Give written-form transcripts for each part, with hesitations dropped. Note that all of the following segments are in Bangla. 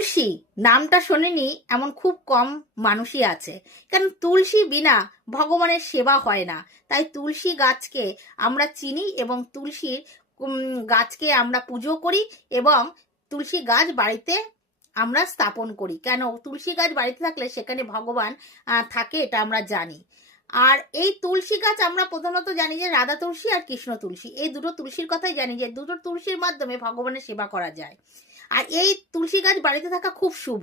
তুলসী নামটা শোনেনি এমন খুব কম মানুষই আছে, কারণ তুলসী বিনা ভগবানের সেবা হয় না। তাই তুলসী গাছকে আমরা চিনি এবং তুলসীর গাছকে আমরা পুজো করি এবং তুলসী গাছ বাড়িতে আমরা স্থাপন করি। কেন? তুলসী গাছ বাড়িতে থাকলে সেখানে ভগবান থাকে, এটা আমরা জানি। আর এই তুলসী গাছ আমরা প্রধানত জানি যে রাধা তুলসী আর কৃষ্ণ তুলসী, এই দুটো তুলসীর কথাই জানি যে দুটো তুলসীর মাধ্যমে ভগবানের সেবা করা যায়। আর এই তুলসী গাছ বাড়িতে থাকা খুব শুভ,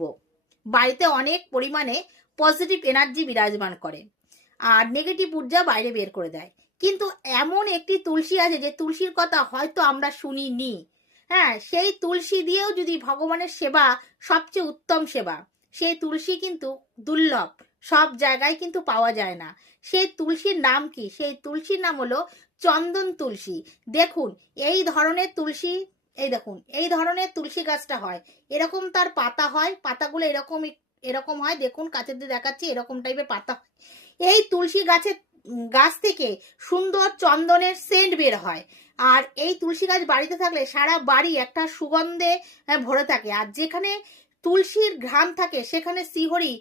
বাড়িতে অনেক পরিমাণে পজিটিভ এনার্জি বিরাজমান করে আর নেগেটিভ ঊর্জা বাইরে বের করে দেয়। কিন্তু এমন একটি তুলসী আছে যে তুলসীর কথা হয়তো আমরা শুনিনি। হ্যাঁ, সেই তুলসী দিয়েও যদি ভগবানের সেবা সবচেয়ে উত্তম সেবা, সেই তুলসী কিন্তু দুর্লভ, সব জায়গায় কিন্তু পাওয়া যায় না। সেই তুলসীর নাম কি? সেই তুলসীর নাম হলো চন্দন তুলসী। দেখুন এই ধরনের তুলসী, এই দেখুন এই ধরনের তুলসী গাছটা হয়, এরকম তার পাতা হয়, পাতাগুলো এরকম এরকম হয়, দেখুন কাছে দিয়ে দেখাচ্ছি, এরকম টাইপের পাতা। এই তুলসী গাছ থেকে সুন্দর চন্দনের সেন্ট বের হয়। আর এই তুলসী গাছ বাড়িতে থাকলে সারা বাড়ি একটা সুগন্ধে ভরে থাকে। আর যেখানে তুলসীর ঘ্রাণ থাকে সেখানে শিহরি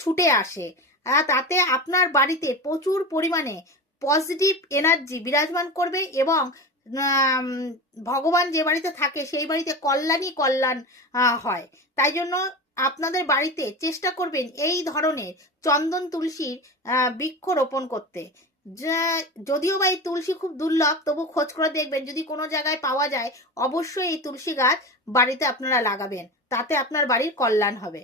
ছুটে আসে। তাতে আপনার বাড়িতে প্রচুর পরিমাণে পজিটিভ এনার্জি বিরাজমান করবে এবং ভগবান যে বাড়িতে থাকে সেই বাড়িতে কল্যাণই কল্যাণ হয়। তাই জন্য আপনাদের বাড়িতে চেষ্টা করবেন এই ধরনের চন্দন তুলসীর বৃক্ষ রোপণ করতে। যদিও বা এই তুলসী খুব দুর্লভ, তবু খোঁজ করে দেখবেন যদি কোনো জায়গায় পাওয়া যায়, অবশ্যই এই তুলসী গাছ বাড়িতে আপনারা লাগাবেন, তাতে আপনার বাড়ির কল্যাণ হবে।